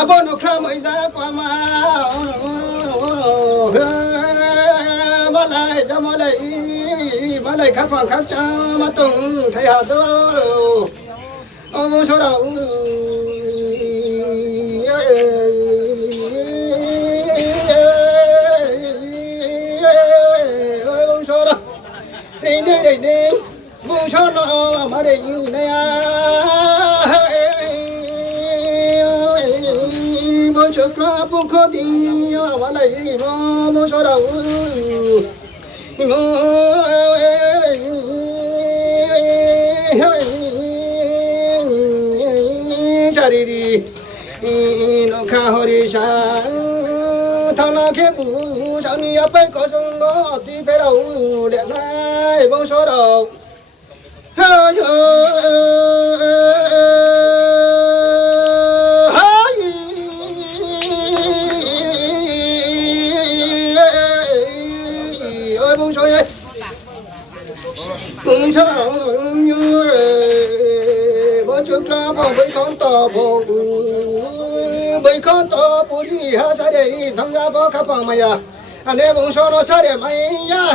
아버 노크라 모이다 과마 말라이 말라이 카팡 카차 마tung thay hà tơ ông số đầu ông số đầu đi ông số nó mà đi này ông số nó không có đi mà này ông số đầu 자리리 노카허리샤 타나케 부장이 앞에 거성거 어디 배라우 레나이 봉소로 하여 하이 봉소에 trước ra bỏ với con tò bộ với con tò bộ đi ha sa để thằng ra bỏ khắp phòng mày à anh em bông số nó sa để mày ya